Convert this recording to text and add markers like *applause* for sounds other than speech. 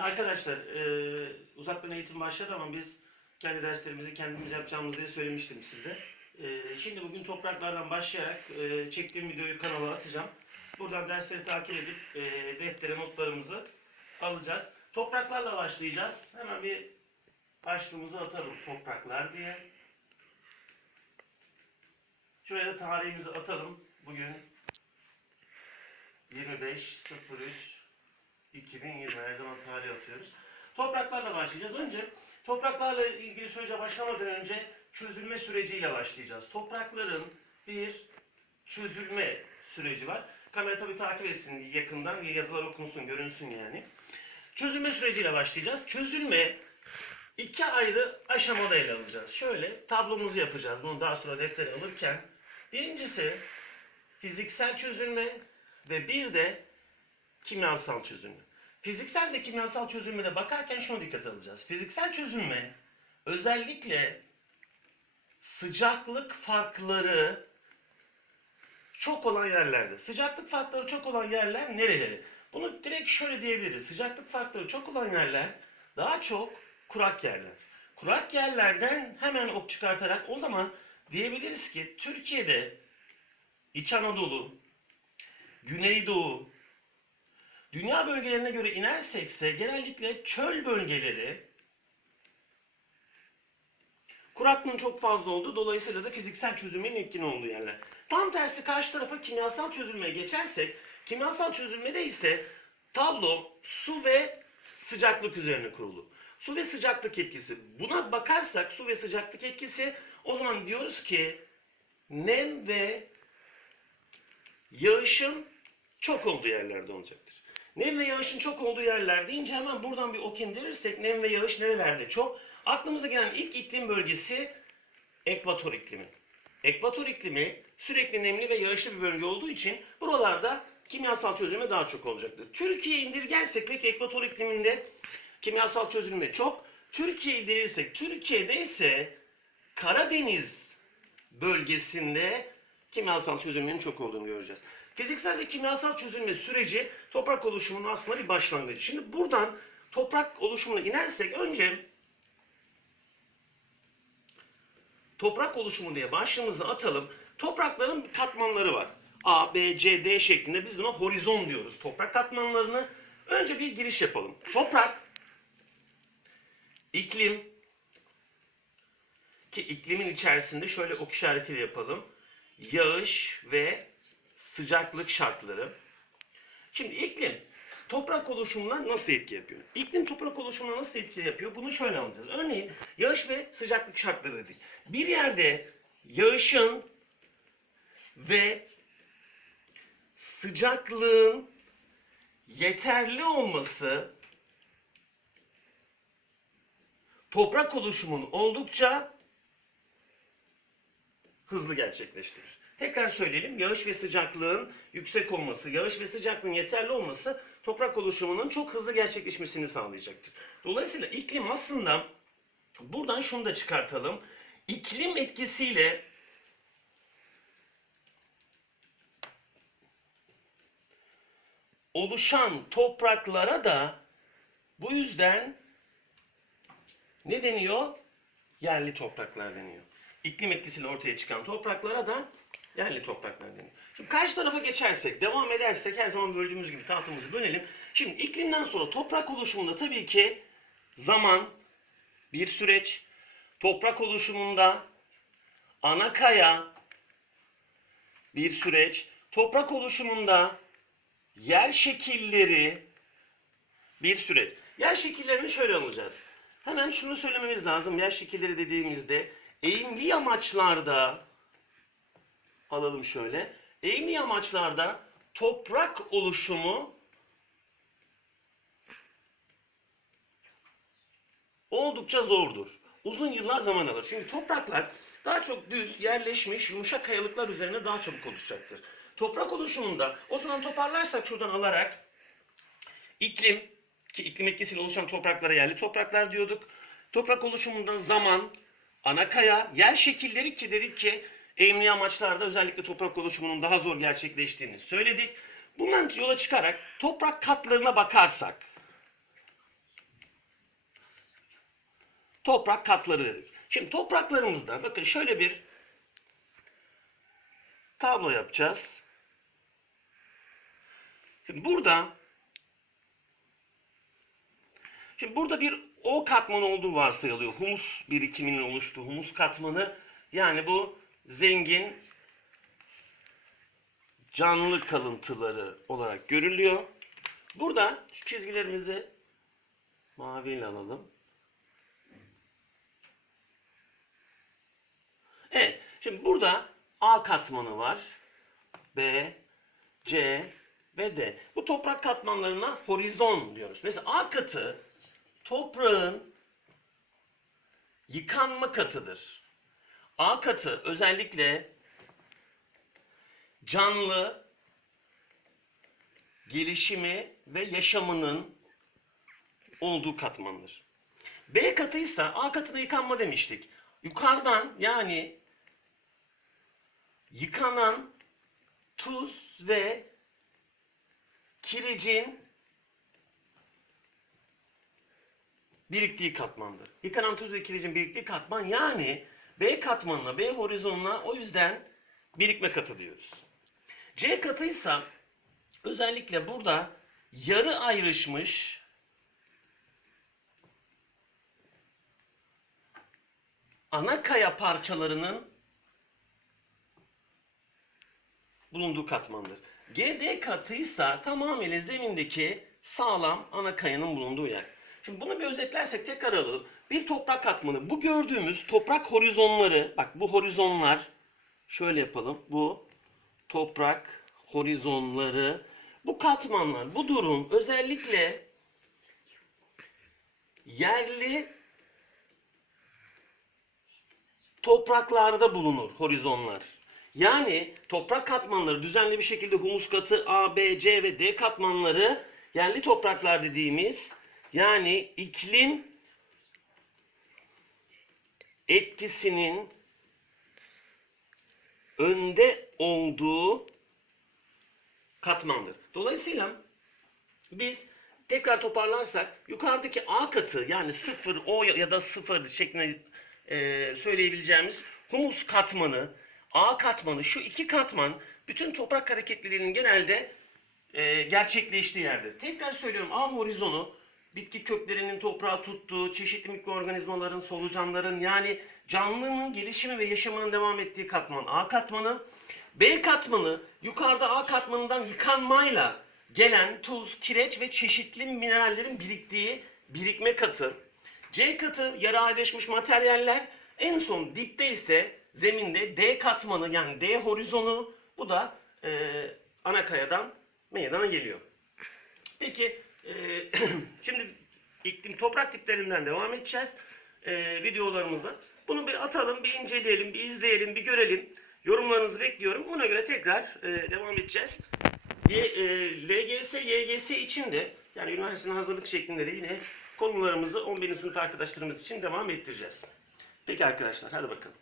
Arkadaşlar e, uzaktan eğitim başladı ama biz kendi derslerimizi kendimiz yapacağımızı diye söylemiştim size. E, şimdi bugün topraklardan başlayarak e, çektiğim videoyu kanala atacağım. Buradan dersleri takip edip e, deftere notlarımızı alacağız. Topraklarla başlayacağız. Hemen bir başlığımızı atalım. Topraklar diye. Şuraya da tarihimizi atalım. Bugün 25 03 2020 her zaman tarih atıyoruz. Topraklarla başlayacağız. Önce topraklarla ilgili sürece başlamadan önce çözülme süreciyle başlayacağız. Toprakların bir çözülme süreci var. Kamera tabii takip etsin yakından, yazılar okunsun, görünsün yani. Çözülme süreciyle başlayacağız. Çözülme iki ayrı aşamada ele alacağız. Şöyle tablomuzu yapacağız. Bunu daha sonra deftere alırken. Birincisi fiziksel çözülme ve bir de kimyasal çözülme. Fiziksel ve kimyasal çözülmede bakarken şuna dikkat alacağız. Fiziksel çözülme özellikle sıcaklık farkları çok olan yerlerde. Sıcaklık farkları çok olan yerler nereleri? Bunu direkt şöyle diyebiliriz. Sıcaklık farkları çok olan yerler daha çok kurak yerler. Kurak yerlerden hemen ok çıkartarak o zaman diyebiliriz ki Türkiye'de İç Anadolu, Güneydoğu, dünya bölgelerine göre inersekse genellikle çöl bölgeleri kuraklığın çok fazla olduğu dolayısıyla da fiziksel çözülmenin etkin olduğu yerler. Tam tersi karşı tarafa kimyasal çözülmeye geçersek kimyasal çözülmede ise tablo su ve sıcaklık üzerine kurulu. Su ve sıcaklık etkisi. Buna bakarsak su ve sıcaklık etkisi o zaman diyoruz ki nem ve yağışın çok olduğu yerlerde olacaktır. Nem ve yağışın çok olduğu yerler deyince hemen buradan bir ok indirirsek nem ve yağış nerelerde çok? Aklımıza gelen ilk iklim bölgesi ekvator iklimi. Ekvator iklimi sürekli nemli ve yağışlı bir bölge olduğu için buralarda kimyasal çözülme daha çok olacaktır. Türkiye indirgersek peki ekvator ikliminde kimyasal çözülme çok. Türkiye indirirsek Türkiye'de ise Karadeniz bölgesinde kimyasal çözülmenin çok olduğunu göreceğiz. Fiziksel ve kimyasal çözülme süreci toprak oluşumunun aslında bir başlangıcı. Şimdi buradan toprak oluşumuna inersek önce toprak oluşumu diye başlığımızı atalım. Toprakların katmanları var. A, B, C, D şeklinde biz buna horizon diyoruz. Toprak katmanlarını önce bir giriş yapalım. Toprak, iklim ki iklimin içerisinde şöyle ok işaretiyle yapalım. Yağış ve sıcaklık şartları. Şimdi iklim toprak oluşumuna nasıl etki yapıyor? İklim toprak oluşumuna nasıl etki yapıyor? Bunu şöyle alacağız. Örneğin yağış ve sıcaklık şartları dedik. Bir yerde yağışın ve sıcaklığın yeterli olması toprak oluşumun oldukça hızlı gerçekleştirir. Tekrar söyleyelim. Yağış ve sıcaklığın yüksek olması, yağış ve sıcaklığın yeterli olması toprak oluşumunun çok hızlı gerçekleşmesini sağlayacaktır. Dolayısıyla iklim aslında buradan şunu da çıkartalım. İklim etkisiyle oluşan topraklara da bu yüzden ne deniyor? Yerli topraklar deniyor. İklim etkisiyle ortaya çıkan topraklara da yerli topraklar deniyor. Şimdi karşı tarafa geçersek, devam edersek her zaman böldüğümüz gibi tahtımızı bölelim. Şimdi iklimden sonra toprak oluşumunda tabii ki zaman bir süreç. Toprak oluşumunda ana kaya bir süreç. Toprak oluşumunda yer şekilleri bir süreç. Yer şekillerini şöyle alacağız. Hemen şunu söylememiz lazım. Yer şekilleri dediğimizde eğimli yamaçlarda alalım şöyle. Eğimli yamaçlarda toprak oluşumu oldukça zordur. Uzun yıllar zaman alır. Çünkü topraklar daha çok düz, yerleşmiş, yumuşak kayalıklar üzerine daha çabuk oluşacaktır. Toprak oluşumunda o zaman toparlarsak şuradan alarak iklim ki iklim etkisiyle oluşan topraklara yerli topraklar diyorduk. Toprak oluşumunda zaman, ana kaya, yer şekilleri ki dedik ki eğimli amaçlarda özellikle toprak oluşumunun daha zor gerçekleştiğini söyledik. Bundan yola çıkarak toprak katlarına bakarsak toprak katları. Şimdi topraklarımızda bakın şöyle bir tablo yapacağız. Şimdi burada Şimdi burada bir O katmanı olduğu varsayılıyor. Humus birikiminin oluştuğu humus katmanı. Yani bu zengin canlı kalıntıları olarak görülüyor. Burada şu çizgilerimizi maviyle alalım. Evet. Şimdi burada A katmanı var. B, C ve D. Bu toprak katmanlarına horizon diyoruz. Mesela A katı toprağın yıkanma katıdır. A katı özellikle canlı gelişimi ve yaşamının olduğu katmandır. B katıysa A katına yıkanma demiştik. Yukarıdan yani yıkanan tuz ve kiricin biriktiği katmandır. Yıkanan tuz ve kiricin biriktiği katman yani B katmanına, B horizonuna o yüzden birikme katı diyoruz. C katıysa özellikle burada yarı ayrışmış ana kaya parçalarının bulunduğu katmandır. GD katıysa tamamıyla zemindeki sağlam ana kayanın bulunduğu yer. Şimdi bunu bir özetlersek tekrar alalım. Bir toprak katmanı. Bu gördüğümüz toprak horizonları, bak bu horizonlar şöyle yapalım. Bu toprak horizonları, bu katmanlar, bu durum özellikle yerli topraklarda bulunur horizonlar. Yani toprak katmanları düzenli bir şekilde humus katı A, B, C ve D katmanları yerli topraklar dediğimiz yani iklim etkisinin önde olduğu katmandır. Dolayısıyla biz tekrar toparlarsak yukarıdaki A katı yani 0 O ya da 0 şeklinde e, söyleyebileceğimiz humus katmanı, A katmanı şu iki katman bütün toprak hareketlilerinin genelde e, gerçekleştiği yerdir. Tekrar söylüyorum A horizonu bitki köklerinin toprağa tuttuğu, çeşitli mikroorganizmaların, solucanların yani canlının gelişimi ve yaşamının devam ettiği katman A katmanı. B katmanı yukarıda A katmanından yıkanmayla gelen tuz, kireç ve çeşitli minerallerin biriktiği birikme katı. C katı yarı ayrışmış materyaller. En son dipte ise zeminde D katmanı yani D horizonu bu da e, ana kayadan meydana geliyor. Peki e, *clears throat* şimdi iklim toprak tiplerinden devam edeceğiz e, videolarımızda. Bunu bir atalım, bir inceleyelim, bir izleyelim, bir görelim. Yorumlarınızı bekliyorum. Ona göre tekrar e, devam edeceğiz. Y, e, LGS, YGS için de yani üniversitenin hazırlık şeklinde de yine konularımızı 11. sınıf arkadaşlarımız için devam ettireceğiz. Peki arkadaşlar hadi bakalım.